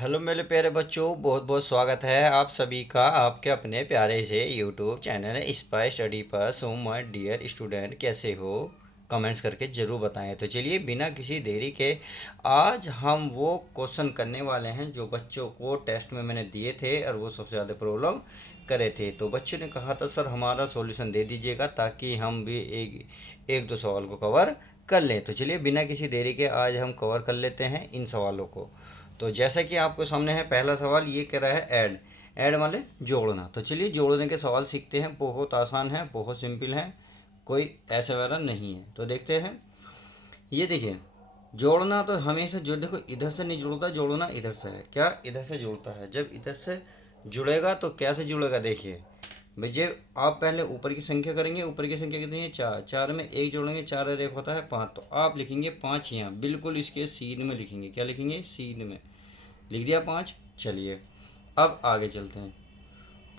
Hello मेरे प्यारे बच्चों, बहुत बहुत स्वागत है आप सभी का आपके अपने प्यारे से यूट्यूब चैनल स्पाई स्टडी पर। सो माय डियर स्टूडेंट, कैसे हो? कमेंट्स करके ज़रूर बताएं। तो चलिए बिना किसी देरी के आज हम वो क्वेश्चन करने वाले हैं जो बच्चों को टेस्ट में मैंने दिए थे और वो सबसे ज़्यादा प्रॉब्लम करे थे। तो बच्चों ने कहा था सर हमारा सॉल्यूशन दे दीजिएगा ताकि हम भी एक एक दो सवाल को कवर कर लें। तो चलिए बिना किसी देरी के आज हम कवर कर लेते हैं इन सवालों को। तो जैसा कि आपको सामने है, पहला सवाल ये कह रहा है ऐड। ऐड वाले जोड़ना। तो चलिए जोड़ने के सवाल सीखते हैं। बहुत आसान है, बहुत सिंपल है, कोई ऐसा वैसा नहीं है। तो देखते हैं। ये देखिए, जोड़ना तो हमेशा जो देखो इधर से नहीं जुड़ता, जोड़ना इधर से है। क्या इधर से जुड़ता है? जब इधर से जुड़ेगा तो कैसे जुड़ेगा? देखिए भाई, जब आप पहले ऊपर की संख्या करेंगे, ऊपर की संख्या कितनी है? चार। चार में एक जोड़ेंगे, चार और एक होता है पाँच। तो आप लिखेंगे पाँच यहाँ, बिल्कुल इसके सीध में लिखेंगे। क्या लिखेंगे? सीध में लिख दिया पाँच। चलिए अब आगे चलते हैं।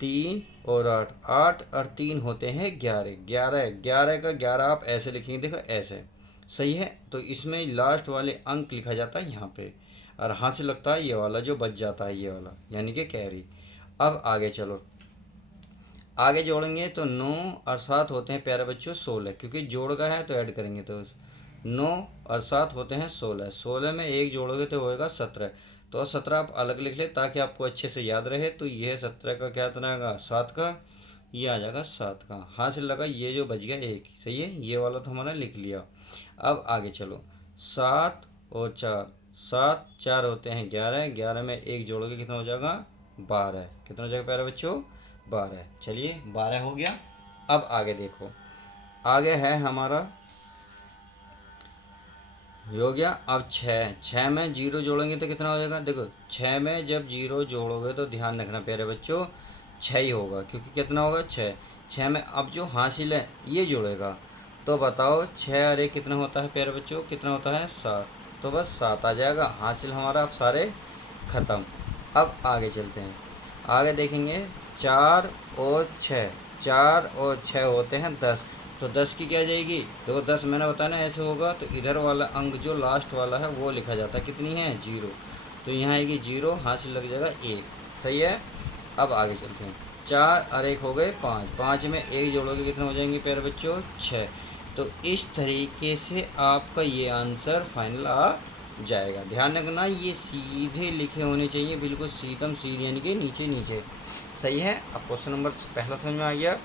तीन और आठ, आठ और तीन होते हैं ग्यारह। ग्यारह, ग्यारह का ग्यारह आप ऐसे लिखेंगे, देखो ऐसे। सही है। तो इसमें लास्ट वाले अंक लिखा जाता है यहाँ पे, और हाथ से लगता है ये वाला जो बच जाता है, ये वाला यानी कि कैरी। अब आगे चलो, आगे जोड़ेंगे तो नौ और सात होते हैं प्यारे बच्चों 16, क्योंकि जोड़ का है तो ऐड करेंगे। तो नौ और सात होते हैं 16। 16 में एक जोड़ोगे तो होएगा 17। तो 17 आप अलग लिख ले ताकि आपको अच्छे से याद रहे। तो यह 17 का क्या आएगा? सात का। ये आ जाएगा सात का। हाथ से लगा, ये जो बच गया एक। सही है, ये वाला तो हमारा लिख लिया। अब आगे चलो, सात और चार, सात चार होते हैं 11। 11 में एक जोड़ोगे कितना हो जाएगा? 12। कितना हो जाएगा प्यारे बच्चों? 12। चलिए 12 हो गया। अब आगे देखो, आगे है हमारा, ये हो गया। अब छः, छः में जीरो जोड़ेंगे तो कितना हो जाएगा? देखो छः में जब जीरो जोड़ोगे तो ध्यान रखना प्यारे बच्चों, छः ही होगा, क्योंकि कितना होगा? छः। छः में अब जो हासिल है ये जोड़ेगा। तो बताओ छः और एक कितना होता है प्यारे बच्चों? कितना होता है? सात। तो बस सात आ जाएगा। हासिल हमारा अब सारे ख़त्म। अब आगे चलते हैं। आगे देखेंगे, चार और छः, चार और छः होते हैं 10। तो 10 की क्या जाएगी? देखो 10 मैंने बताया ना ऐसे होगा। तो इधर वाला अंक जो लास्ट वाला है वो लिखा जाता है। कितनी है? जीरो। तो यहाँ आएगी जीरो, हासिल लग जाएगा एक। सही है। अब आगे चलते हैं। चार और एक हो गए पाँच। पाँच में एक जोड़ोगे कितने हो जाएंगे प्यारे बच्चों? छः। तो इस तरीके से आपका ये आंसर फाइनल आ जाएगा। ध्यान रखना ये सीधे लिखे होने चाहिए, बिल्कुल सीधम सीधे यानी कि नीचे नीचे। सही है। अब क्वेश्चन नंबर पहला समझ में आ गया।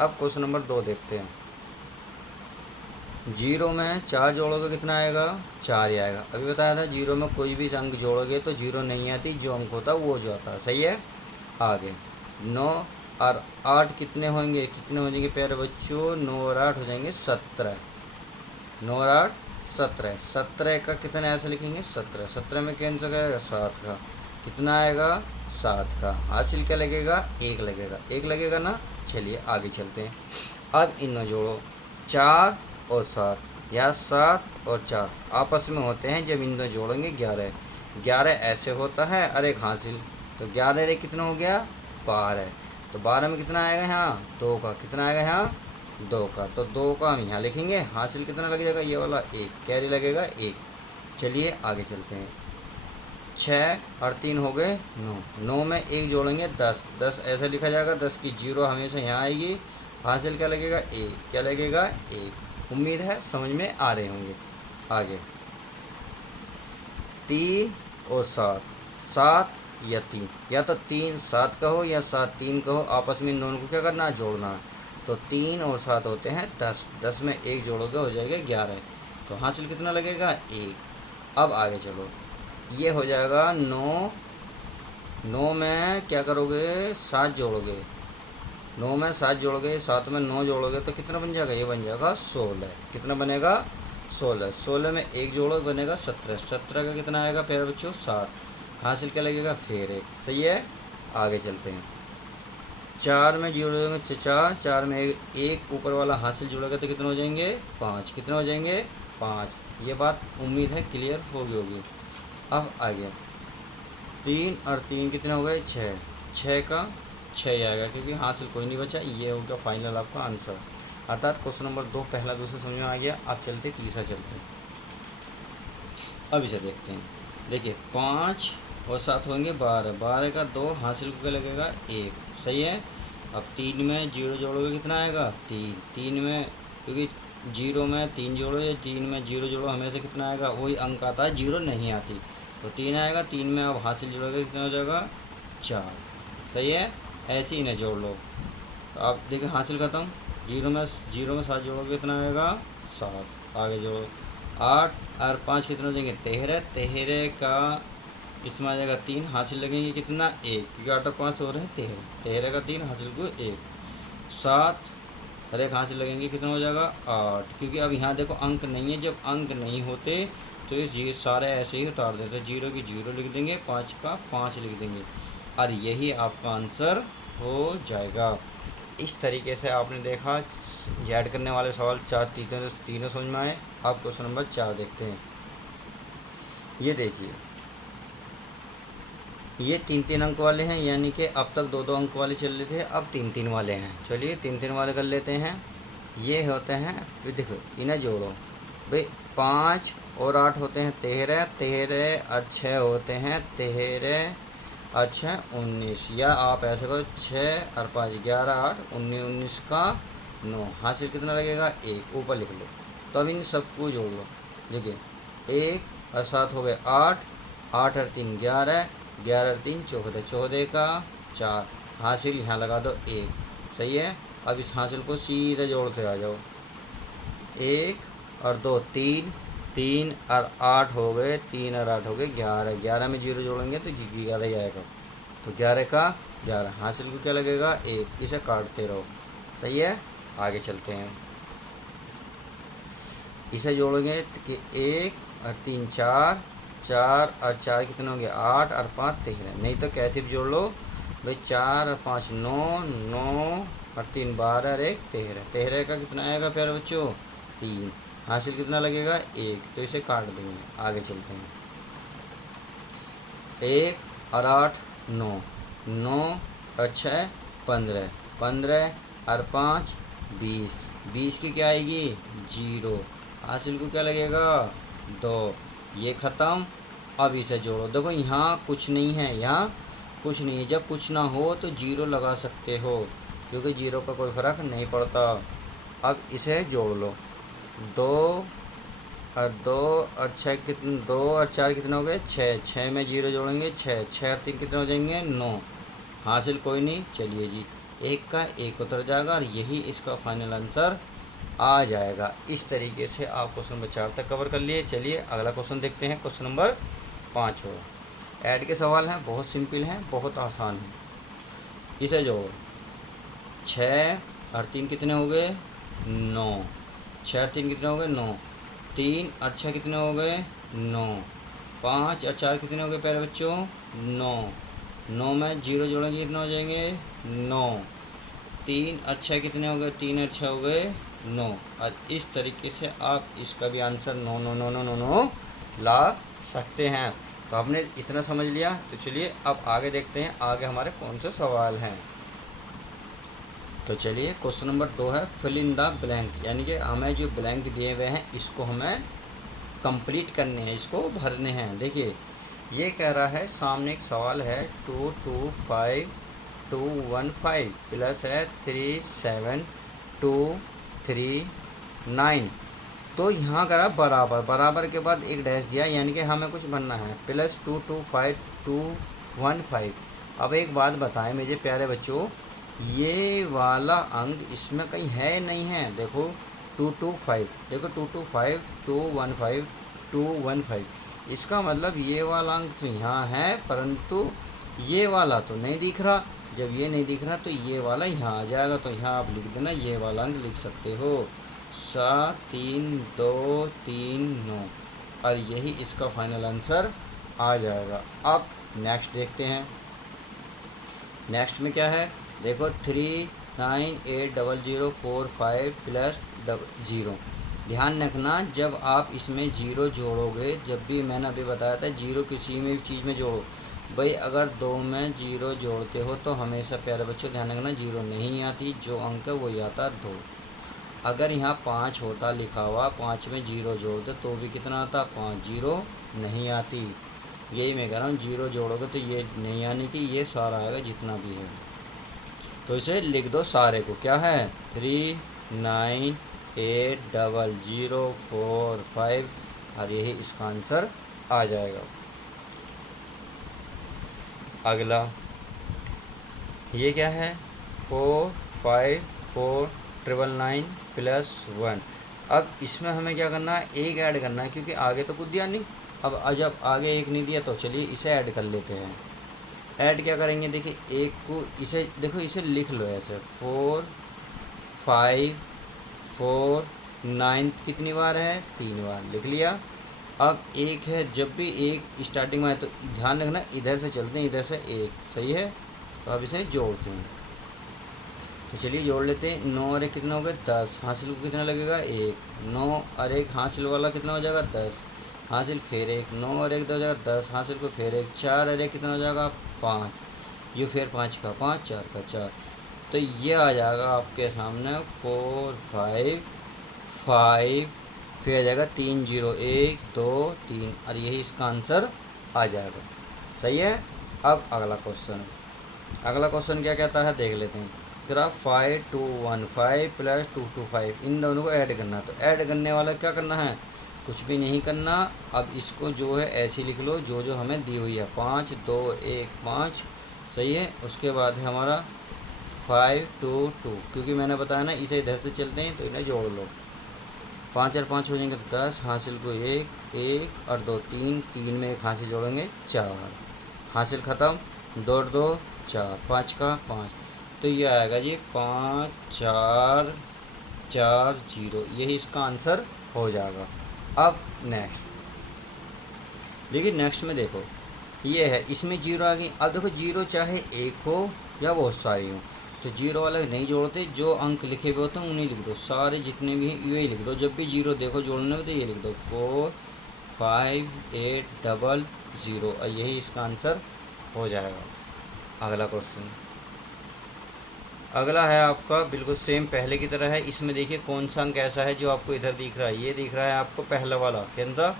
अब क्वेश्चन नंबर 2 देखते हैं। जीरो में चार जोड़ोगे कितना आएगा? चार ही आएगा। अभी बताया था जीरो में कोई भी अंक जोड़ोगे तो जीरो नहीं आती, जो अंक होता है वो जो आता है। सही है। आगे नौ और आठ कितने होंगे? कितने हो जाएंगे प्यारे बच्चों? नौ और आठ हो जाएंगे 17। नौ और आठ 17। 17 का कितना ऐसे लिखेंगे? 17। 17 में कैंसिल करेगा? सात का। कितना आएगा? सात का। हासिल क्या लगेगा? एक लगेगा। एक लगेगा ना। चलिए आगे चलते हैं। अब इनमें जोड़ो, चार और सात, या सात और चार आपस में होते हैं जब इन दो जोड़ेंगे 11। 11 ऐसे होता है और एक हासिल। तो 11 रे कितना हो गया? 12। तो 12 में कितना आएगा यहाँ? दो का। कितना आएगा यहाँ? दो का। तो दो का हम यहाँ लिखेंगे। हासिल कितना लग जाएगा? ये वाला एक। कैरी लगेगा एक। चलिए आगे चलते हैं। छः और तीन हो गए नौ। नौ में एक जोड़ेंगे 10। 10 ऐसे लिखा जाएगा। 10 की जीरो हमेशा यहाँ आएगी। हासिल क्या लगेगा? एक। क्या लगेगा? एक। उम्मीद है समझ में आ रहे होंगे। आगे तीन और सात, सात या तीन, या तो तीन सात कहो या सात तीन कहो, आपस में इन दोनों को क्या करना है? जोड़ना है। तो तीन और सात होते हैं 10। 10 में एक जोड़ोगे हो जाएगा 11। तो हासिल कितना लगेगा? एक। अब आगे चलो, ये हो जाएगा नौ। नौ में क्या करोगे? सात जोड़ोगे। नौ में सात जोड़ोगे, सात में नौ जोड़ोगे तो कितना बन जाएगा? ये बन जाएगा 16। कितना बनेगा? 16। 16 में एक जोड़ो बनेगा 17। 17 का कितना आएगा प्यारे बच्चों? 7। हासिल क्या लगेगा? फिर एक। सही है। आगे चलते हैं। चार में जोड़ोगे चार, चार में एक ऊपर वाला हासिल जोड़ोगे तो कितने हो जाएंगे? 5। कितने हो जाएंगे? 5। ये बात उम्मीद है क्लियर होगी। अब आगे तीन और तीन कितने हो गए? 6। 6 का 6 ही आएगा, क्योंकि हासिल कोई नहीं बचा। ये हो गया फाइनल आपका आंसर। अर्थात क्वेश्चन नंबर 2 पहला दूसरा समझ में आ गया। अब तीसरा चलते हैं। अब इसे देखते हैं। देखिए 5 और 7 होंगे 12, 12 का 2 हासिल को क्या लगेगा 1। सही है। अब 3 में जीरो जोड़ोगे कितना आएगा 3, 3 में क्योंकि जीरो में 3 जोड़ो, 3 में जीरो जोड़ो हमेशा कितना आएगा वही अंक आता है, जीरो नहीं आती, तो 3 आएगा। 3 में अब हासिल जोड़ोगे कितना हो जाएगा 4। सही है। ऐसे ही इन्हें जोड़ लो। तो आप देखिए हासिल खत्म, जीरो में 7 जोड़ोगे कितना आएगा 7। आगे जोड़ो 8 और 5 कितना हो जाएंगे 13, 13 का इसमें आ जाएगा 3, हासिल लगेंगे कितना 1, क्योंकि 8 और 5 हो रहे हैं 13, 13 का 3 हासिल को 1। 7 और 1 हासिल लगेंगे कितना हो जाएगा 8, क्योंकि अब यहाँ देखो अंक नहीं है, जब अंक नहीं होते तो ये सारे ऐसे ही उतार देते, जीरो की जीरो लिख देंगे, 5 का 5 लिख देंगे, और यही आपका आंसर हो जाएगा। इस तरीके से आपने देखा ऐड करने वाले सवाल चार तीनों समझ में आए। आप क्वेश्चन नंबर 4 देखते हैं। ये देखिए, ये 3-3 अंक वाले हैं, यानी कि अब तक 2-2 अंक वाले चल रहे थे, अब 3-3 वाले हैं। चलिए 3-3 वाले कर लेते हैं। ये होते हैं, फिर देखो इन्हें जोड़ो भाई, 5 और 8 होते हैं 13, 13 और 6 होते हैं 13 और 6 19, या आप ऐसे करो 6 और 5 11 8 19, 19 का 9, हासिल कितना लगेगा 1, ऊपर लिख लो। तो अब इन सबको जोड़ लो। देखिए 1 और 7 हो गए 8, 8 और 3 11, 11 और 3 14, 14 का 4, हासिल यहाँ लगा दो 1। सही है। अब इस हासिल को सीधे जोड़ते आ जाओ, 1 और 2 3, 3 और 8 हो गए, 3 और 8 हो गए 11, 11 में जीरो जोड़ेंगे तो 11 ही आएगा, तो 11 का 11, हासिल को क्या लगेगा 1, इसे काटते रहो। सही है। आगे चलते हैं, इसे जोड़ेंगे कि 1 और 3 4, 4 और 4 कितने होंगे 8 और 5 13, नहीं तो कैसे भी जोड़ लो भाई, 4 और 5 9, 9 और 3 12 और 1 13, 13 का कितना आएगा प्यारे बच्चों 3, हासिल कितना लगेगा 1, तो इसे काट देंगे। आगे चलते हैं, 1 और 8 9, 9 और 6 15, 15 और 5 20, 20 की क्या आएगी 0, हासिल को क्या लगेगा 2, ये ख़त्म। अब इसे जोड़ो, देखो यहाँ कुछ नहीं है, यहाँ कुछ नहीं है, जब कुछ ना हो तो 0 लगा सकते हो, क्योंकि 0 का कोई फ़र्क नहीं पड़ता। अब इसे जोड़ लो, 2 और 2 और 6 कितने, 2 और 4 कितने हो गए 6, 6 में 0 जोड़ेंगे 6, 6 और 3 कितने हो जाएंगे 9, हासिल कोई नहीं। चलिए जी, 1 का 1 उतर जाएगा और यही इसका फाइनल आंसर आ जाएगा। इस तरीके से आप क्वेश्चन नंबर 4 तक कवर कर लिए। चलिए अगला क्वेश्चन देखते हैं, क्वेश्चन नंबर 5 हो। ऐड के सवाल हैं, बहुत सिंपल हैं, बहुत आसान है। इसे जोड़ो, 6 और 3 कितने हो गए 9, 6 और 3 कितने हो गए 9, 3 और 6 कितने हो गए 9, 5 और 4 कितने हो गए प्यारे बच्चों 9, 9 में 0 जोड़ेंगे कितने हो जाएंगे 9, 3 और 6 कितने हो गए 3 और 6 हो गए 9, और इस तरीके से आप इसका भी आंसर 9 9 9 9 9 9 ला सकते हैं। तो आपने इतना समझ लिया, तो चलिए अब आगे देखते हैं आगे हमारे कौन से सवाल हैं। तो चलिए क्वेश्चन नंबर 2 है, फिल इन द ब्लैंक, यानी कि हमें जो ब्लैंक दिए हुए हैं इसको हमें कंप्लीट करने हैं, इसको भरने हैं। देखिए ये कह रहा है, सामने एक सवाल है 2 2 5 2 1 5 प्लस है 3 7 2 3 9, तो यहाँ करा बराबर, बराबर के बाद एक डैश दिया, यानी कि हमें कुछ बनना है, प्लस 2 2 5 2 1 5। अब एक बात बताएं मेरे प्यारे बच्चों, ये वाला अंक इसमें कहीं है नहीं है, देखो 2 2 5, देखो 2 2 5 2 1 5 2 1 5, इसका मतलब ये वाला अंक तो यहाँ है, परंतु ये वाला तो नहीं दिख रहा। जब ये नहीं दिख रहा तो ये वाला यहाँ आ जाएगा, तो यहाँ आप लिख देना, ये वाला अंक लिख सकते हो 7 3 2 3 9, और यही इसका फाइनल आंसर आ जाएगा। अब नेक्स्ट देखते हैं, नेक्स्ट में क्या है, देखो 3 9 8 0 0 4 5 प्लस 0। ध्यान रखना जब आप इसमें 0 जोड़ोगे, जब भी मैंने अभी बताया था 0 किसी में भी चीज़ में जोड़ो भाई, अगर 2 में 0 जोड़ते हो तो हमेशा प्यारे बच्चों ध्यान रखना 0 नहीं आती, जो अंक है वही आता 2। अगर यहाँ 5 होता लिखा हुआ, 5 में 0 जोड़ते तो भी कितना आता 5, 0 नहीं आती। यही मैं कह रहा हूँ, जीरो जोड़ोगे तो ये नहीं, यानी कि ये सारा आएगा जितना भी है। तो इसे लिख दो सारे को, क्या है 398045, और यही इसका आंसर आ जाएगा। अगला ये क्या है 454999+1। अब इसमें हमें क्या करना है, एक ऐड करना है, क्योंकि आगे तो कुछ दिया नहीं। अब जब आगे एक नहीं दिया तो चलिए इसे ऐड कर लेते हैं। ऐड क्या करेंगे, देखिए एक को इसे देखो, इसे लिख लो ऐसे 4549 कितनी बार है, 3 बार लिख लिया। अब एक है, जब भी एक स्टार्टिंग में आए तो ध्यान रखना इधर से चलते हैं, इधर से एक, सही है। तो अब इसे जोड़ते हैं, तो चलिए जोड़ लेते हैं। 9 और 1 कितना हो गया 10, हासिल को कितना लगेगा 1, 9 और 1 हासिल वाला कितना हो जाएगा 10, हासिल फिर 1, 9 और 1 हो जाएगा 10, हासिल को फिर 1, 4 और 1 कितना हो जाएगा 5, ये फिर 5 का 5, 4 का 4। तो ये आ जाएगा आपके सामने 455, फिर आ जाएगा 3 0 1 2 3, और यही इसका आंसर आ जाएगा, सही है। अब अगला क्वेश्चन क्या कहता है देख लेते हैं जरा। 5215+225, इन दोनों को ऐड करना है। तो ऐड करने वाला क्या करना है, कुछ भी नहीं करना। अब इसको जो है ऐसे लिख लो, जो जो हमें दी हुई है 5 2 1 5, सही है। उसके बाद है हमारा 5 2 2, क्योंकि मैंने बताया ना इसे इधर से चलते हैं, तो इन्हें जोड़ लो। 5 और 5 हो जाएंगे 10, हासिल को 1 1 और 2 3, 3 में एक हासिल जोड़ेंगे 4, हासिल ख़त्म, 2 और 2 4, 5 का 5। तो ये आएगा जी 5440, यही इसका आंसर हो जाएगा। अब नेक्स्ट देखिए, नेक्स्ट में देखो ये है, इसमें जीरो आ गई। अब देखो जीरो चाहे एक हो या बहुत सारी हो, तो जीरो वाला नहीं जोड़ते, जो अंक लिखे हुए होते हैं उन्हें लिख दो, सारे जितने भी हैं ये लिख दो। जब भी जीरो देखो जोड़ने में तो ये लिख दो 45800, और यही इसका आंसर हो जाएगा। अगला क्वेश्चन, अगला है आपका बिल्कुल सेम पहले की तरह है। इसमें देखिए कौन सा अंक ऐसा है जो आपको इधर दिख रहा है, ये दिख रहा है आपको पहला वाला, क्या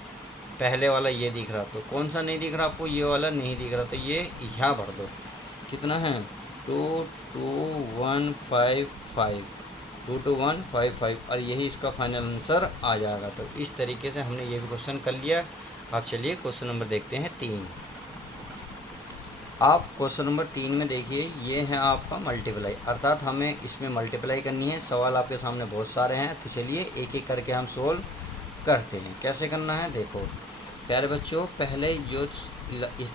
पहले वाला ये दिख रहा। तो कौन सा नहीं दिख रहा आपको, ये वाला नहीं दिख रहा, तो ये यहाँ भर दो। कितना है 22155, 22155, और यही इसका फाइनल आंसर आ जाएगा। तो इस तरीके से हमने ये भी क्वेश्चन कर लिया। अब चलिए क्वेश्चन नंबर देखते हैं 3। आप क्वेश्चन नंबर 3 में देखिए, ये है आपका मल्टीप्लाई, अर्थात हमें इसमें मल्टीप्लाई करनी है। सवाल आपके सामने बहुत सारे हैं, तो चलिए एक एक करके हम सोल्व करते हैं। कैसे करना है देखो प्यारे बच्चों, पहले जो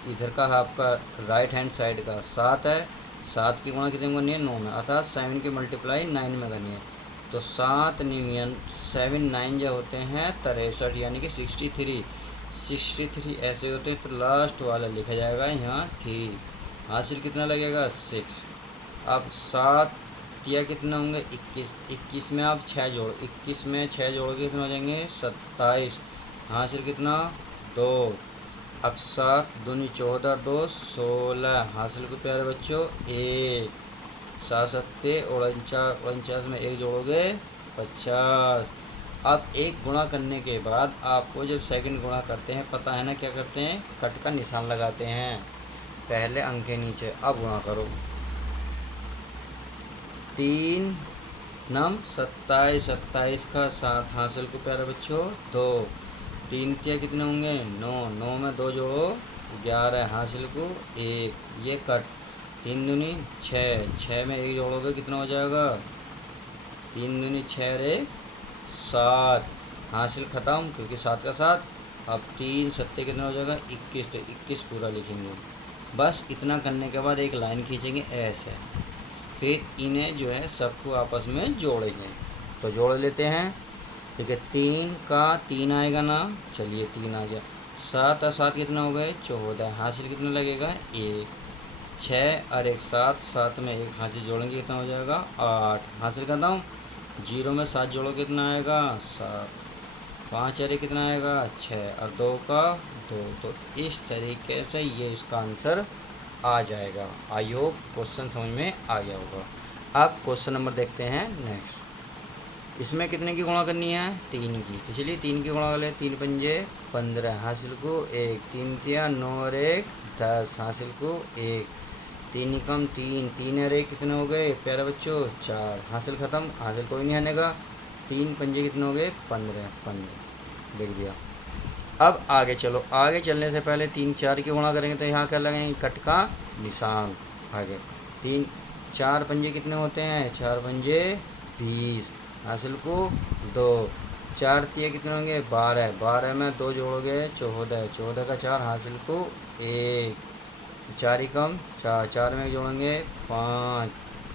इधर का है आपका राइट हैंड साइड का 7 है, 7 की गुणा कितने में करनी है 9 में, अर्थात 7 की मल्टीप्लाई 9 में करनी है। तो 7 निमियन 7 9 जो होते हैं 63, यानी कि 63 ऐसे होते हैं। तो लास्ट वाला लिखा जाएगा यहाँ 3, हासिल कितना लगेगा 6। अब 7 या कितना होंगे 21, 21 में आप 6 जोड़, 21 में 6 जोड़ के कितना हो जाएंगे 27, हासिल कितना 2। अब 7 दूनी 14 2 16, हासिल को प्यारे बच्चों 1, 7 सत्ते 49 में 1 जोड़ोगे 50। अब एक गुणा करने के बाद आपको जब सेकंड गुणा करते हैं, पता है ना क्या करते हैं, कट का निशान लगाते हैं पहले अंक के नीचे। अब गुणा करो 3 नम 27, 27 का 7, हासिल को प्यारे बच्चों 2, 3 तिया कितने होंगे 9, 9 में 2 जोड़ो 11, हासिल को 1, ये कट 3 दूनी 6, 6 में 1 जोड़ोगे कितना हो जाएगा 3 दूनी 6 रे 7, हासिल ख़त्म, क्योंकि 7 का 7। अब 3 सत्ते कितना हो जाएगा 21, तो 21 पूरा लिखेंगे। बस इतना करने के बाद एक लाइन खींचेंगे ऐसे, फिर इन्हें जो है सबको आपस में जोड़ेंगे। तो जोड़ लेते हैं, ठीक है। 3 का 3 आएगा ना, चलिए 3 आ गया। 7 और 7 कितना हो गए 14, हासिल कितना लगेगा 1, 6 और 1 7, 7 में 1 हासिल जोड़ेंगे कितना हो जाएगा 8, हासिल करता हूँ। 0 में 7 जोड़ो कितना आएगा 7, 5 और 1 कितना आएगा 6, और 2 का 2। तो इस तरीके से ये इसका आंसर आ जाएगा। आई होप क्वेश्चन समझ में आ गया होगा। अब क्वेश्चन नंबर देखते हैं नेक्स्ट। इसमें कितने की गुणा करनी है? 3 की। तो चलिए 3 की गुणा कर ले। 3 पंजे 15 हासिल को 1, 3 तिया 9 और 1 10 हासिल को 1, 3 एकम 3, 3 और 1 कितने हो गए प्यारे बच्चों? 4 हासिल ख़त्म। हासिल कोई नहीं आने का। 3 पंजे कितने हो गए? 15 15 लिख दिया। अब आगे चलो। आगे चलने से पहले 3 4 की गुणा करेंगे तो यहाँ क्या लगेंगे? कट का निशान। आगे 3 4 पंजे कितने होते हैं? 4 पंजे 20 हासिल को 2, 4 तिया कितने होंगे? 12, 12 में 2 जोड़ोगे 14, 14 का 4 हासिल को 1, 4 एकम 4, 4 में जोड़ेंगे 5,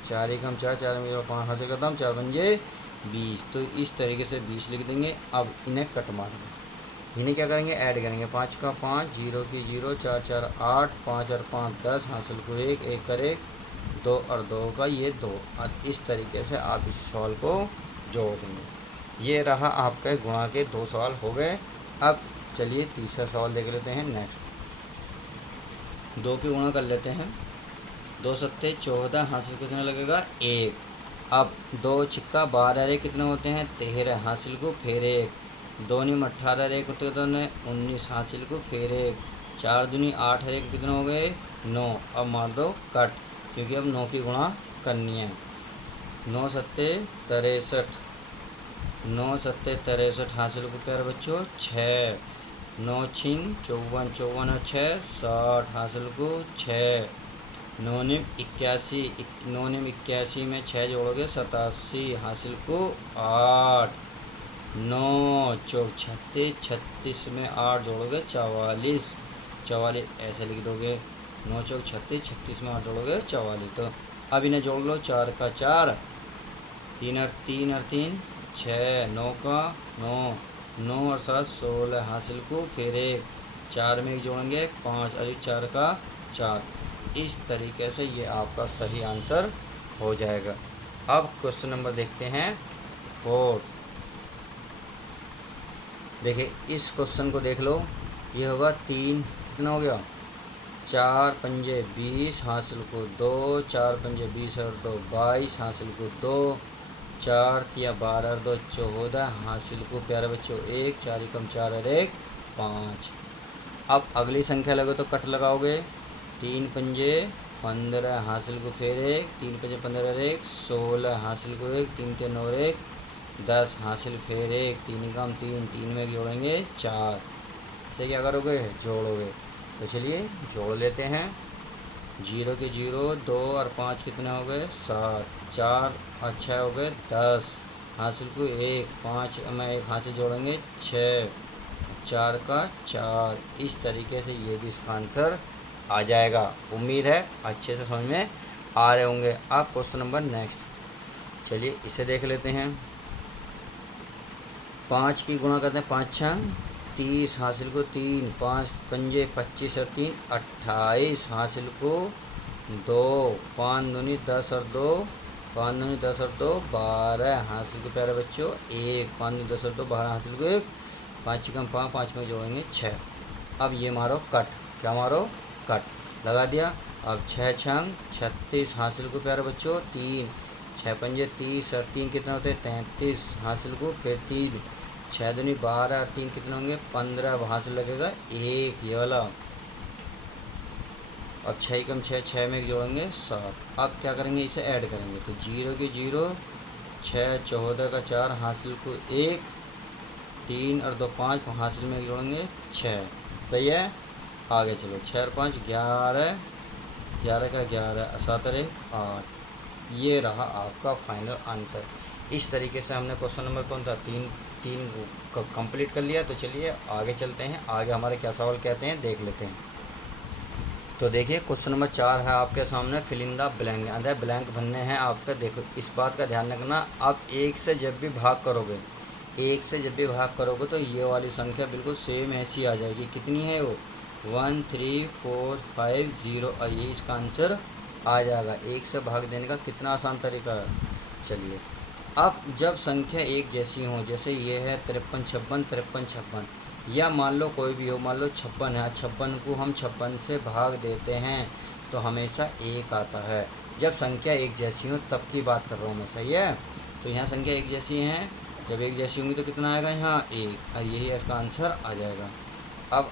4 एकम 4, 4 में जोड़ 5 हासिल करता हूँ 4 पंजे 20। तो इस तरीके से 20 लिख देंगे। अब इन्हें कट मारेंगे। इन्हें क्या करेंगे? ऐड करेंगे। 5 का 5, 0 की 0, 4 4 8, 5 और 5 10 हासिल को 1, 1 कर 1 2 और 2 का ये 2। और इस तरीके से आप इस सवाल को जोड़ देंगे। ये रहा आपके गुणा के 2 सवाल हो गए। अब चलिए तीसरा सवाल देख लेते हैं। नेक्स्ट 2 की गुणा कर लेते हैं। 2 सत्ते 14 हासिल कितना लगेगा? 1। अब 2 छिक्का 12 कितने होते हैं? 13 हासिल को फिर 1, 2 नी 18 1 होते तो 19 हासिल को फिर 1, 4 दूनी 8 1 कितने हो गए? 9। अब मार दो कट, क्योंकि अब 9 की गुणा करनी है। 9 सत्ते 63, 9 सत्ते 63 हासिल को प्यारे बच्चों 6, 9 छिंग 54, 54 और 6 60 हासिल को 6, 9 निम 81, 9 निम 81 में 6 जोड़ोगे 87 हासिल को 8, 9 चौक 36, 36 में 8 जोड़ोगे 44, 44 ऐसे लिख दोगे। 9 चौक 36, 36 में 8 जोड़ोगे 44। तो अब इन्हें जोड़ लो। 4 का 4, 3 और 3 और 3 6, 9 का 9, 9 और 7 16 हासिल को फिर 1, 4 में जोड़ेंगे 5 और 4 का 4। इस तरीके से ये आपका सही आंसर हो जाएगा। अब क्वेश्चन नंबर देखते हैं 4। देखिए इस क्वेश्चन को देख लो। ये होगा 3 कितना हो गया? 4 पंजे 20 हासिल को 2, 4 पंजे 20 और 2 22 हासिल को 2, 4 तिया 12 और 2 14 हासिल को प्यारे बच्चों 1, 4 एकम 4 और 1 5। अब अगली संख्या लगे तो कट लगाओगे। 3 पंजे 15 हासिल को फिर 1, 3 पंजे 15 और 1 16 हासिल को 1, 3 3 और 1 10 हासिल फिर 1, 3 एकम 3, 3 में जोड़ेंगे 4। इसे क्या करोगे? जोड़ोगे। तो चलिए जोड़ लेते हैं। 0 के 0, 2 और 5 कितने हो गए? 7, 4 और 6 हो गए 10 हासिल को 1, 5 में 1 हासिल जोड़ेंगे 6, 4 का 4। इस तरीके से ये भी इसका आंसर आ जाएगा। उम्मीद है अच्छे से समझ में आ रहे होंगे। अब क्वेश्चन नंबर नेक्स्ट चलिए इसे देख लेते हैं। 5 की गुणा करते हैं। 5 छंग 30 हासिल को 3, 5 पंजे 25 और 3 28 हासिल को 2, 5 दूनी 10 और 2, 5 दूनी 10 और 2 12 हासिल को प्यारे बच्चों 1, 5 दूनी 10 और 2 12 हासिल को 1, 5 कम 5, 5 में जोड़ेंगे 6। अब ये मारो कट। क्या मारो? कट लगा दिया। अब 6 छंग 36 हासिल को प्यारे बच्चों 3, 6 पंजे 30 और 3 कितने होते हैं? 33 हासिल को फिर 3, 6 दूनी 12 और 3 कितने होंगे? 15। वहाँ से लगेगा 1 ये वाला। अब 6 कम 6, 6 में जोड़ेंगे 7। अब क्या करेंगे? इसे ऐड करेंगे। तो 0 के 0, 6 14 का 4 हासिल को 1, 3 और 2 5 हासिल में जोड़ेंगे 6। सही है। आगे चलो। 6 और 5 11, 11 का 11 7 और 1 8। ये रहा आपका फाइनल आंसर। इस तरीके से हमने क्वेश्चन नंबर कौन था 3 कंप्लीट कर लिया। तो चलिए आगे चलते हैं। आगे हमारे क्या सवाल कहते हैं देख लेते हैं। तो देखिए क्वेश्चन नंबर 4 है आपके सामने। Fill in the blank. अंदर ब्लैंक भरने हैं आपका। देखो इस बात का ध्यान रखना, आप 1 से जब भी भाग करोगे, 1 से जब भी भाग करोगे तो ये वाली संख्या बिल्कुल सेम ऐसी आ जाएगी। कितनी है वो? 1 3 4 5 0। और ये इसका आंसर आ जाएगा। 1 से भाग देने का कितना आसान तरीका है। चलिए अब जब संख्या एक जैसी हो, जैसे ये है 53 56 53 56, या मान लो कोई भी हो, मान लो 56 है, 56 को हम 56 से भाग देते हैं तो हमेशा 1 आता है। जब संख्या एक जैसी हो तब की बात कर रहा हूँ मैं। सही है। तो यहाँ संख्या एक जैसी हैं, जब एक जैसी होंगी तो कितना आएगा यहाँ 1, और यही इसका आंसर आ जाएगा। अब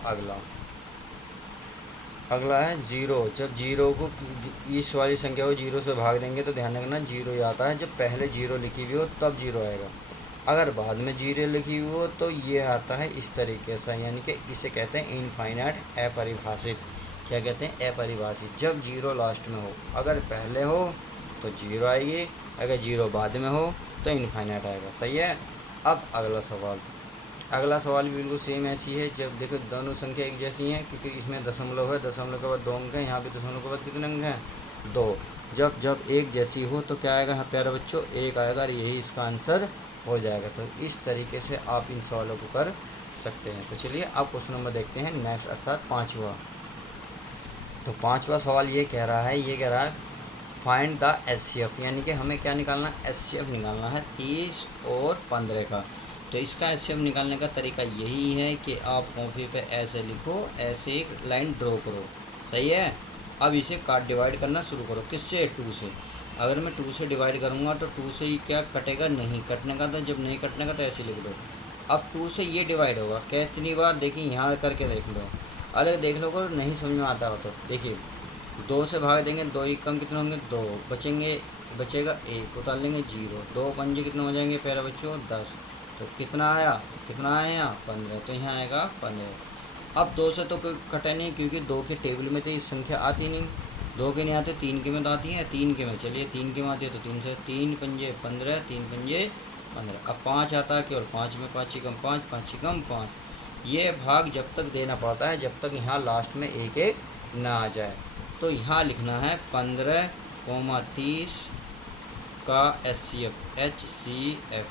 अगला है जीरो। जब जीरो को इस वाली संख्या को जीरो से भाग देंगे तो ध्यान रखना जीरो ही आता है, जब पहले जीरो लिखी हुई हो तब जीरो आएगा। अगर बाद में जीरो लिखी हुई हो तो ये आता है इस तरीके से, यानी कि इसे कहते हैं इनफाइनाइट, अपरिभाषित। क्या कहते हैं? अपरिभाषित। जब जीरो लास्ट में हो, अगर पहले हो तो जीरो आएगी, अगर जीरो बाद में हो तो इनफाइनाइट आएगा। सही है। अब अगला सवाल भी बिल्कुल सेम ऐसी है। जब देखो दोनों संख्या एक जैसी हैं, क्योंकि इसमें दशमलव है, दशमलव के बाद 2 अंक हैं, यहाँ भी दशमलव के बाद कितने अंक हैं? 2। जब एक जैसी हो तो क्या आएगा यहाँ प्यारे बच्चों? 1 आएगा, और यही इसका आंसर हो जाएगा। तो इस तरीके से आप इन सवालों को कर सकते हैं। तो चलिए अब क्वेश्चन नंबर देखते हैं नेक्स्ट, अर्थात 5वां। तो 5वां सवाल ये कह रहा है फाइंड द एचसीएफ, यानी कि हमें क्या निकालना है? एचसीएफ निकालना है 30 और 15 का। तो इसका एचसीएफ निकालने का तरीका यही है कि आप कॉपी पे ऐसे लिखो, ऐसे एक लाइन ड्रॉ करो। सही है। अब इसे काट डिवाइड करना शुरू करो। किससे? 2 से। अगर मैं 2 से डिवाइड करूँगा तो 2 से ही क्या कटेगा? नहीं कटने का। तो जब नहीं कटने का तो ऐसे लिख दो। अब 2 से ये डिवाइड होगा कितनी बार? देखिए यहाँ करके देख लो, अलग देख लो, अगर नहीं समझ में आता हो तो देखिए 2 से भाग देंगे, 2 ही कम कितने होंगे? 2 बचेगा 1, उतार लेंगे 0, 2 पंजे कितने हो जाएंगे प्यारे बच्चों? 10। तो कितना आया यहाँ? 15। तो यहाँ आएगा 15। अब 2 से तो कोई कटे नहीं, क्योंकि 2 के टेबल में तो ये संख्या आती नहीं, 2 के नहीं आते, 3 के में तो आती है। 3 के में, चलिए 3 के में आती है तो 3 से 3 पंजे 15, 3 पंजे 15। अब 5 आता है केवल 5 में, 5 ही कम 5, 5 ही कम 5। ये भाग जब तक देना पड़ता है जब तक यहाँ लास्ट में 1 ना आ जाए। तो यहाँ लिखना है 15,30 का HCF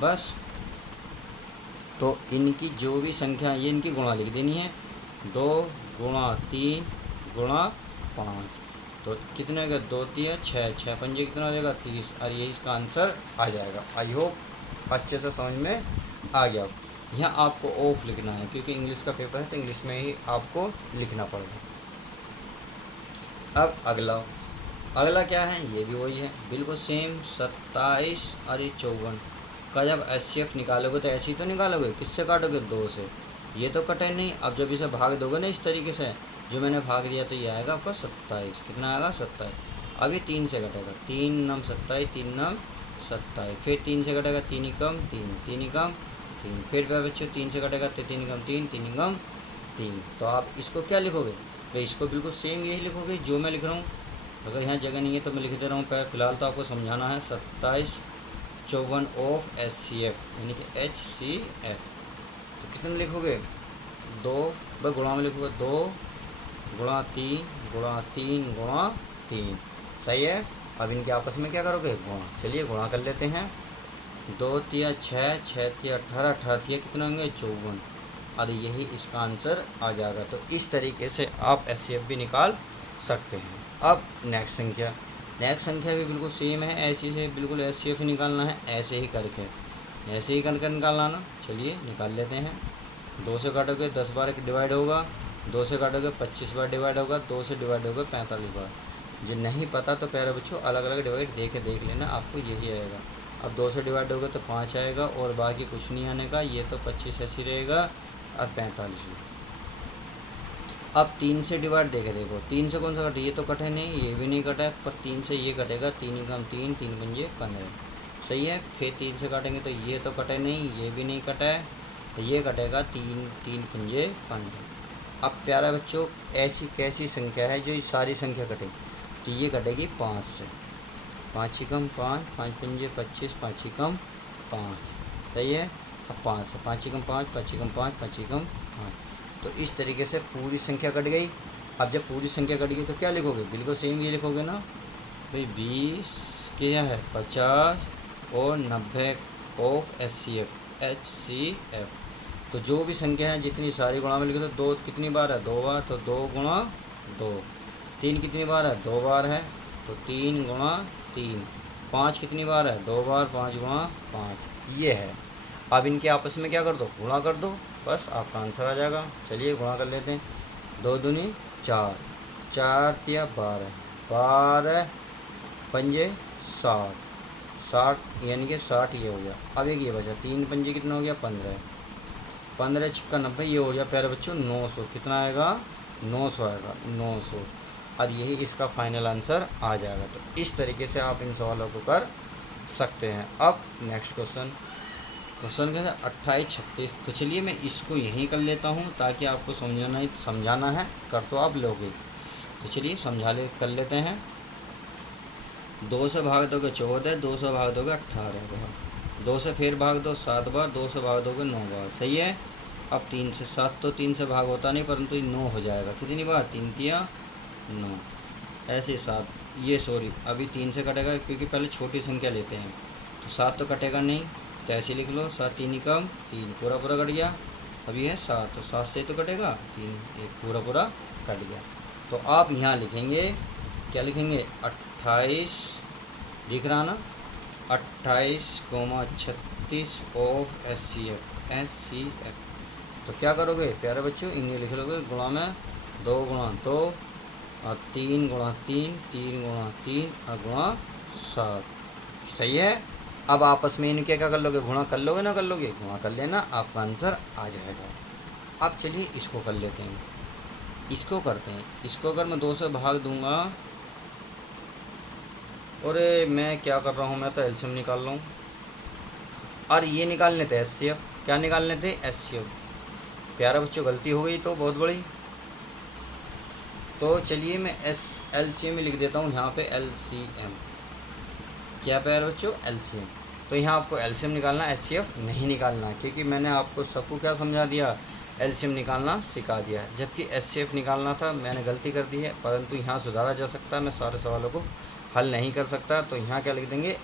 बस। तो इनकी जो भी संख्या ये इनकी गुणा लिख देनी है, 2 गुणा 3 गुणा 5। तो कितने का? 2 3 6, 6 पंजे कितना हो जाएगा? 30, और ये इसका आंसर आ जाएगा। आई होप अच्छे से समझ में आ गया। यहाँ आपको ऑफ लिखना है, क्योंकि इंग्लिश का पेपर है तो इंग्लिश में ही आपको लिखना पड़ेगा। अब अगला क्या है? ये भी वही है, बिल्कुल सेम। 27 और ये 54 का जब एचसीएफ निकालोगे तो ऐसे ही तो निकालोगे, किससे काटोगे? 2 से। ये तो कटे नहीं। अब जब इसे भाग दोगे ना इस तरीके से, जो मैंने भाग दिया, तो ये आएगा आपका 27। कितना आएगा? 27। अब ये 3 से कटेगा, 3 9 27, 3 9 27। फिर 3 से कटेगा, 3 ही कम 3, 3 ही कम 3। फिर बच्चों 3 से कटेगा तो 3 ही कम 3, 3 ही कम 3। तो आप इसको क्या लिखोगे? भाई इसको बिल्कुल सेम यही लिखोगे जो मैं लिख रहा हूँ। अगर यहाँ जगह नहीं है तो मैं लिख दे रहा हूँ, फिलहाल तो आपको समझाना है। 27 54 ऑफ HCF, यानी कि HCF। तो कितने लिखोगे? 2 भाई गुणा में लिखोगे, 2 गुणा 3 गुणा 3 गुणा 3। सही है। अब इनके आपस में क्या करोगे? गुणा। चलिए गुणा कर लेते हैं। 2 3 6, 6 3 18, 18 3 कितने होंगे? 54, और यही इसका आंसर आ जाएगा। तो इस तरीके से आप HCF भी निकाल सकते हैं। अब नेक्स्ट संख्या भी बिल्कुल सेम है, ऐसी से बिल्कुल HCF निकालना है, ऐसे ही करके निकालना ना। चलिए निकाल लेते हैं। 2 से काटोगे 10 बार डिवाइड होगा, 2 से काटोगे 25 बार डिवाइड होगा, 2 से डिवाइड होगा 45 बार। जो नहीं पता तो प्यारे बच्चों अलग अलग डिवाइड देख लेना, आपको यही आएगा। अब 2 से डिवाइड होगा तो 5 आएगा, और बाकी कुछ नहीं आने का। ये तो 25 ऐसी रहेगा, और 45 भी। अब 3 से डिवाइड देखो 3 से कौन सा कटे? ये तो कटे नहीं, ये भी नहीं कटा, पर 3 से ये कटेगा, 3 ही कम 3, 3 पंजे 15। सही है। फिर 3 से काटेंगे तो ये तो कटे नहीं, ये भी नहीं कटा है, तो ये कटेगा 3, 3 पंजे 15। अब प्यारा बच्चों ऐसी कैसी संख्या है जो सारी संख्या कटे? तो ये कटेगी 5 से, 5 ही कम 5, 5 पंजे 25, 5 ही कम 5। सही है। अब 5 से 5 ही कम 5, 5 ही कम 5, 5 ही कम 5। तो इस तरीके से पूरी संख्या कट गई। अब जब पूरी संख्या कट गई तो क्या लिखोगे? बिल्कुल सेम ये लिखोगे ना भाई, 20 क्या है? 50 और 90 ऑफ HCF। तो जो भी संख्या है जितनी सारी गुणा में लिखे, तो 2 कितनी बार है? 2 बार। तो 2 गुणा 2। 3 कितनी बार है? 2 बार है, तो 3 गुणा 3। 5 कितनी बार है? 2 बार, 5 गुणा 5। ये है। अब इनके आपस में क्या कर दो? गुणा कर दो, बस आपका आंसर आ जाएगा। चलिए गुणा कर लेते हैं। 2 दूनी 4, 4 तिया 12, 12 पंजे 60, 60 यानी कि 60 ये हो गया। अब एक ये बचा, 3 पंजे कितना हो गया 15, 15 छिक्का 90 ये हो गया प्यारे बच्चों 900। कितना आएगा 900 आएगा 900। और यही इसका फाइनल आंसर आ जाएगा। तो इस तरीके से आप इन सवालों को कर सकते हैं। अब नेक्स्ट क्वेश्चन क्या है 28 36। तो चलिए मैं इसको यहीं कर लेता हूँ ताकि आपको समझाना है कर तो आप लोगे। तो चलिए कर लेते हैं। 2 से भाग दोगे 14, 2 से भाग दोगे 18 बार, 2 से फिर भाग दो 7 बार, 2 से भाग दोगे 9 बार। सही है। अब 3 से 7 तो 3 से भाग होता नहीं, परंतु ये 9 हो जाएगा। कितनी बार 3 तिया 9, ऐसे 7 ये सॉरी अभी 3 से कटेगा क्योंकि पहले छोटी संख्या लेते हैं। तो 7 तो कटेगा नहीं, तो ऐसे लिख लो 7 3 कम 3 पूरा कट गया। अभी है 7 तो 7 से तो कटेगा 3, एक पूरा कट गया। तो आप यहाँ लिखेंगे क्या लिखेंगे 28 दिख रहा ना 28,36 ऑफ SCF। तो क्या करोगे प्यारे बच्चों इन्हें लिख लोगे गुणा में 2 गुणा 2 और 3 गुणा 3, 3 गुणा 3 और गुणा 7। सही है। अब आपस में इनके क्या कर लोगे गुणा कर लोगे ना कर लोगे गुणा कर लेना, आपका आंसर आ जाएगा। अब चलिए इसको कर लेते हैं, इसको करते हैं। इसको अगर मैं 2 से भाग दूंगा, अरे मैं क्या कर रहा हूँ मैं तो एलसीएम निकाल रहा हूँ। और ये निकालने थे SCF, क्या निकालने थे SCF। प्यारा बच्चों गलती हो गई तो बहुत बड़ी। तो चलिए मैं LCM लिख देता हूँ यहाँ पे LCM। क्या प्यारे बच्चों LCM। तो यहाँ आपको LCM निकालना SCF नहीं निकालना, क्योंकि मैंने आपको सबको क्या समझा दिया LCM निकालना सिखा दिया, जबकि SCF निकालना था। मैंने गलती कर दी है, परंतु यहाँ सुधारा जा सकता है। मैं सारे सवालों को हल नहीं कर सकता, तो यहाँ क्या लिख देंगे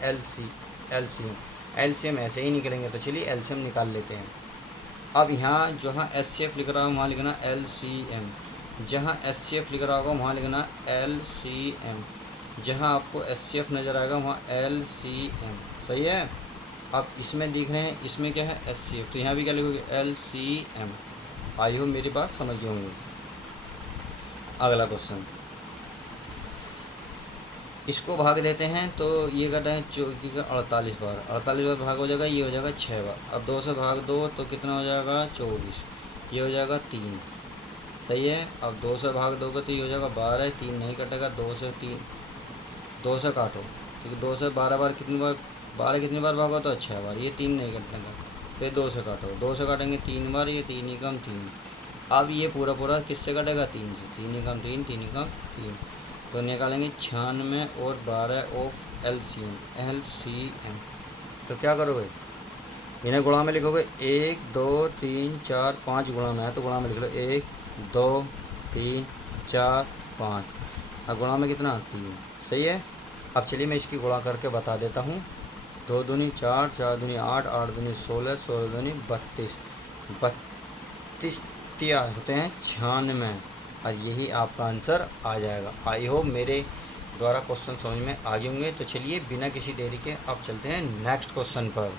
LCM ऐसे ही निकलेंगे। तो चलिए LCM निकाल लेते हैं। अब यहाँ जहाँ SCF लिख रहा हूँ वहाँ लिखना LCM, जहाँ SCF लिख रहा होगा वहाँ लिखना LCM, जहाँ आपको SCF नज़र आएगा वहाँ LCM। सही है। अब इसमें दिख रहे हैं इसमें क्या है SCF, तो यहाँ भी क्या लिखोगे LCM। आई हो मेरी बात समझ गए होंगे। अगला क्वेश्चन इसको भाग देते हैं। तो ये करते हैं 48 बार, 48 बार भाग हो जाएगा, ये हो जाएगा 6 बार। अब 2 से भाग दो तो कितना हो जाएगा 24, ये हो जाएगा 3। सही है। अब 2 से भाग दोगे तो ये हो जाएगा 12, 3 नहीं कटेगा, 2 से 3 2 से काटो क्योंकि 2 से 12 बार कितनी बार 12 कितनी बार भागो तो 6 बार, ये 3 नहीं कटेगा। फिर 2 से काटो, 2 से काटेंगे 3 बार, ये 3 ही कम 3। अब ये पूरा किससे कटेगा 3 से, 3 ही कम 3, 3 ही कम 3। तो निकालेंगे 96 और 12 ऑफ LCM। तो क्या करोगे इन्हें गुणा में लिखोगे 1 2 3 4 5 गुणा में है, तो गुणा में लिख लो 1 2 3 4 5 और गुणा में कितना 3। सही है। अब चलिए मैं इसकी गुणा करके बता देता हूँ। 2 दूनी 4, 4 दूनी 8, 8 दूनी 16, 16 दूनी 32, 32 होते हैं 96 और यही आपका आंसर आ जाएगा। आई होप मेरे द्वारा क्वेश्चन समझ में आ गए होंगे। तो चलिए बिना किसी देरी के अब चलते हैं नेक्स्ट क्वेश्चन पर।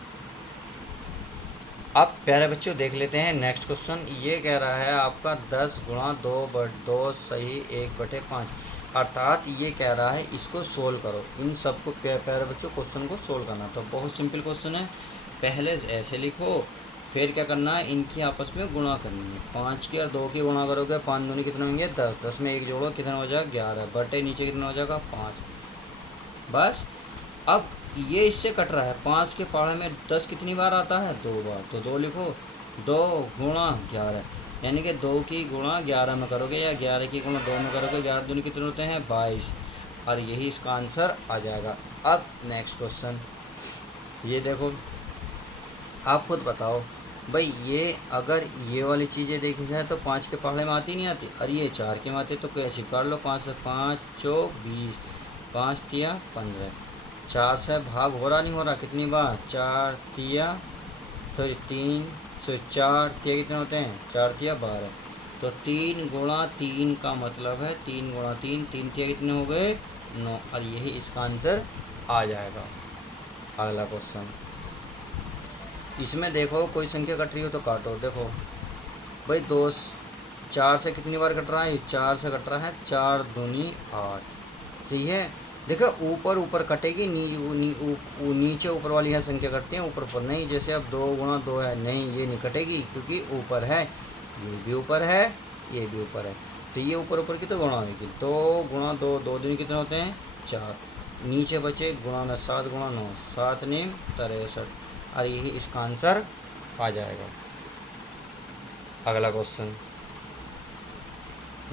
अब प्यारे बच्चों देख लेते हैं नेक्स्ट क्वेश्चन। ये कह रहा है आपका 10 गुणा 2 सही 1/5, अर्थात ये कह रहा है इसको सोल्व करो। इन सबको प्यारे बच्चों क्वेश्चन को सोल्व करना तो बहुत सिंपल क्वेश्चन है। पहले ऐसे लिखो, फिर क्या करना है इनकी आपस में गुणा करनी है। 5 की और 2 की गुणा करोगे 5 दूनी कितने होंगे 10, 10 में 1 जोड़ो कितना हो जाएगा 11 बटे नीचे कितना हो जाएगा 5। बस अब ये इससे कट रहा है, 5 के पहाड़े में 10 कितनी बार आता है 2 बार, तो 2 लिखो। 2 गुणा 11 यानी कि 2 की गुणा 11 में करोगे या 11 की गुणा 2 में करोगे, 11 दूनी कितने होते हैं 22 और यही इसका आंसर आ जाएगा। अब नेक्स्ट क्वेश्चन ये देखो, आप खुद बताओ भाई, ये अगर ये वाली चीज़ें देखी जाए तो 5 के पहाड़े में आती नहीं आती, और ये 4 के में आती, तो कैसे कर लो 5 से 5 चौक 20, 5 तिया 15, 4 से भाग हो रहा नहीं हो रहा कितनी बार 4 तिया तो 3 से 4 तिया कितने होते हैं 4 तिया 12, तो 3 गुणा 3 का मतलब है 3 गुणा 3, 3 तिया कितने हो गए 9 और यही इसका आंसर आ जाएगा। अगला क्वेश्चन इसमें देखो कोई संख्या कट रही हो तो काटो। देखो भाई 2 4 से कितनी बार कट रहा है 4 से कट रहा है, 4 दूनी 8। सही है। देखो ऊपर ऊपर कटेगी, नीचे ऊपर वाली है संख्या कटती है, ऊपर ऊपर नहीं। जैसे अब 2 × 2 है, नहीं ये नहीं कटेगी क्योंकि ऊपर है, ये भी ऊपर है, ये भी ऊपर है, तो ये ऊपर ऊपर की तो गुणा होगी। 2 × 2, 2 दूनी कितने होते हैं 4, नीचे बचे गुणा में 7 × 9, 7 × 9 63, और यही इसका आंसर आ जाएगा। अगला क्वेश्चन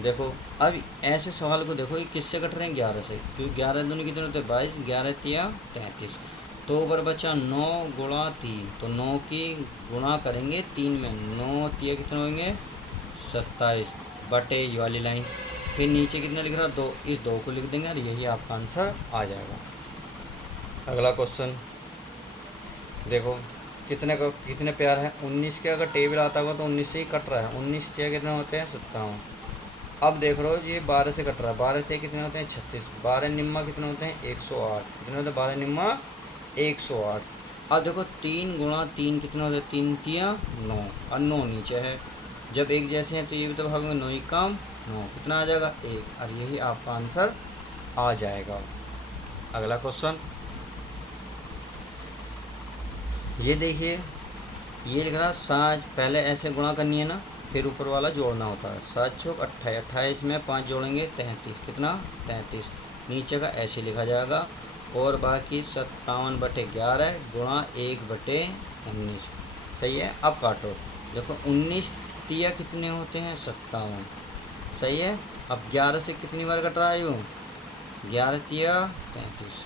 देखो, अब ऐसे सवाल को देखो, ये किससे कट रहे हैं 11 से, क्योंकि 11 दूनी कितने होते हैं 22, 11 तिया 33, तो ऊपर बचा 9 × 3, तो 9 की गुणा करेंगे 3 में, 9 तिया कितने होंगे 27 बटे ये वाली लाइन, फिर नीचे कितना लिख रहा 2, इस 2 को लिख देंगे और यही आपका आंसर आ जाएगा। अगला क्वेश्चन देखो, कितने प्यार है, 19 के अगर टेबल आता होगा तो 19 से ही कट रहा है, 19 तिया कितने होते हैं 57। अब देख लो ये 12 से कट रहा है, 12 ते कितने होते हैं 36, 12 निम्मा कितने होते हैं 108, कितने होते हैं 12 निम्मा 108। अब देखो 3 × 3 कितने होते हैं 3 तिया 9, और 9 नीचे है, जब एक जैसे हैं तो ये भी तो भागोगे 9 कम 9, कितना आ जाएगा 1, और यही आपका आंसर आ जाएगा। अगला क्वेश्चन ये देखिए, ये लिख रहा 7, पहले ऐसे गुणा करनी है ना, फिर ऊपर वाला जोड़ना होता है, 7 × 28, 28 में 5 जोड़ेंगे 33, कितना 33, नीचे का ऐसे लिखा जाएगा, और बाकी 57/11 गुणा 1/19, सही है। अब काटो, देखो 19 तिया कितने होते हैं 57, सही है। अब 11 से कितनी बार कट रहा है यूँ, 11 तिया 33,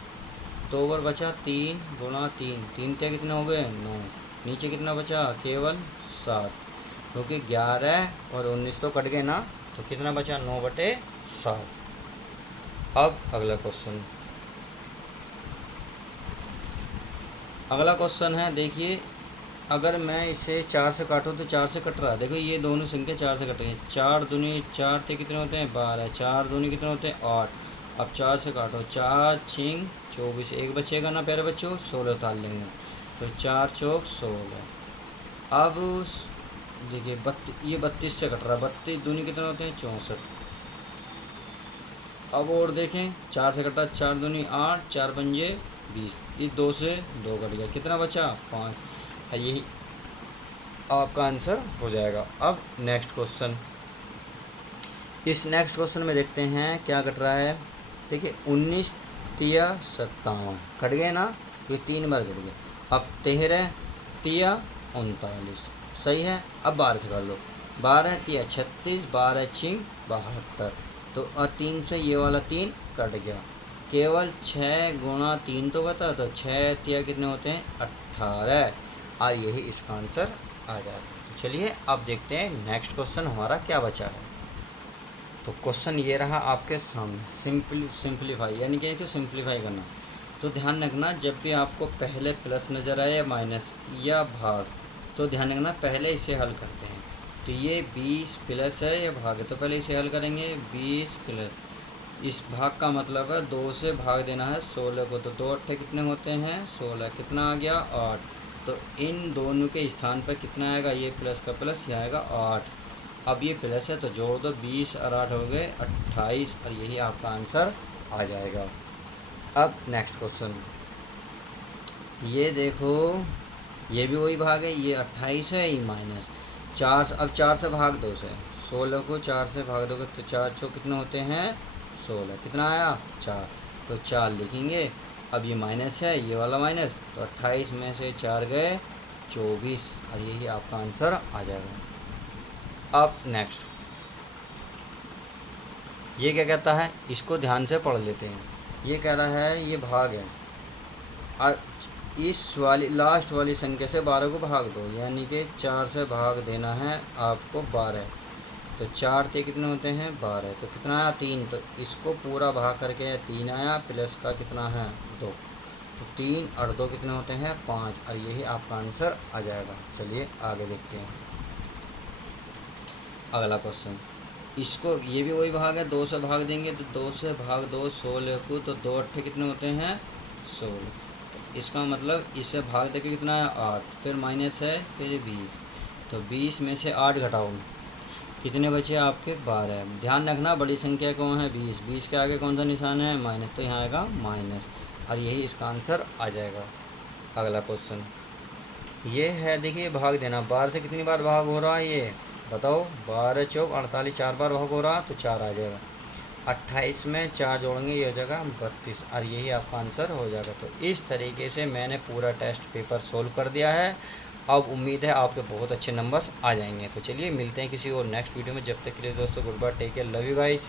तो ऊपर बचा 3 × 3, 3 तिया कितने हो गए 9, नीचे कितना बचा केवल 7, क्योंकि 11 और 19 तो कट गए ना, तो कितना बचा 9/7। अब अगला क्वेश्चन है, देखिए अगर मैं इसे 4 से काटूँ तो 4 से कट रहा है, देखो ये दोनों संख्या 4 से कट रही है, 4 दूनी 4 थे कितने होते हैं 12, 4 दूनी कितने होते हैं 8, अब 4 से काटो, 4 × 6 = 24, एक बचेगा ना प्यारे बच्चों, 16 उतार लेंगे, तो 4 × 4 = 16। अब देखिए ये 32 से कट रहा है, 32 दूनी कितने होते हैं 64। अब और देखें 4 से कटा, 4 दूनी 8, 4 पंजे 20, ये 2 से 2 कट गया, कितना बचा 5, यही आपका आंसर हो जाएगा। अब नेक्स्ट क्वेश्चन, इस नेक्स्ट क्वेश्चन में देखते हैं क्या कट रहा है। देखिए 19 तिया 57 कट गए ना, तो ये 3 बार कट गए। अब 13 तिया 39, सही है। अब 12 से कर लो, 12 तिया 36, 12 × 6 = 72, तो 3 से ये वाला 3 कट गया, केवल 6 × 3 तो बता, तो 6 तिया कितने होते हैं 18, और यही इसका आंसर आ जाएगा। तो चलिए अब देखते हैं नेक्स्ट क्वेश्चन हमारा क्या बचा है। तो क्वेश्चन ये रहा आपके सामने, सिंप्लीफाई यानी कि सिंप्लीफाई करना। तो ध्यान रखना, जब भी आपको पहले प्लस नज़र आए या माइनस या भाग, तो ध्यान रखना पहले इसे हल करते हैं। तो ये 20 प्लस है या भाग है, तो पहले इसे हल करेंगे, 20 प्लस, इस भाग का मतलब है 2 से भाग देना है 16 को, तो 2 8 कितने होते हैं 16, कितना आ गया 8, तो इन दोनों के स्थान पर कितना आएगा, ये प्लस का प्लस यहाँ आएगा 8। अब ये प्लस है तो जोड़ दो, 20 और 8 हो गए 28, और यही आपका आंसर आ जाएगा। अब नेक्स्ट क्वेश्चन, ये देखो ये भी वही भाग है, ये 28 है, ये माइनस 4, अब 4 से भाग 2 से, 16 को 4 से भाग दोगे तो 4 × 4 कितने होते हैं 16, कितना आया 4, तो 4 लिखेंगे। अब ये माइनस है, ये वाला माइनस, तो 28 में से 4 गए 24, और यही आपका आंसर आ जाएगा। अब नेक्स्ट, ये क्या कहता है, इसको ध्यान से पढ़ लेते हैं। ये कह रहा है ये भाग है, और इस वाली लास्ट वाली संख्या से 12 को भाग दो, यानी कि 4 से भाग देना है आपको 12, तो 4 ते कितने होते हैं 12, तो कितना आया 3, तो इसको पूरा भाग करके 3 आया, प्लस का कितना है 2, तो 3 और 2 कितने होते हैं 5, और यही आपका आंसर आ जाएगा। चलिए आगे देखते हैं अगला क्वेश्चन। इसको ये भी वही भाग है, 2 से भाग देंगे तो 2 से भाग 2 16 को, तो 2 8 कितने होते हैं 16, तो इसका मतलब इसे भाग देके कितना है 8, फिर माइनस है, फिर 20, तो 20 में से 8 घटाओ, कितने बचे आपके 12। ध्यान रखना बड़ी संख्या कौन है 20, 20 के आगे कौन सा निशान है माइनस, तो यहाँ आएगा माइनस और यही इसका आंसर आ जाएगा। अगला क्वेश्चन ये है, देखिए भाग देना। 12 से कितनी बार भाग हो रहा है ये बताओ। 12 चौक 48, 4 बार भाग हो रहा तो 4 आ जाएगा। 28 में 4 जोड़ेंगे ये हो जाएगा 32 और यही आपका आंसर हो जाएगा। तो इस तरीके से मैंने पूरा टेस्ट पेपर सोल्व कर दिया है। अब उम्मीद है आपके बहुत अच्छे नंबर्स आ जाएंगे। तो चलिए मिलते हैं किसी और नेक्स्ट वीडियो में। जब तक के लिए दोस्तों good bye, take care, love you guys.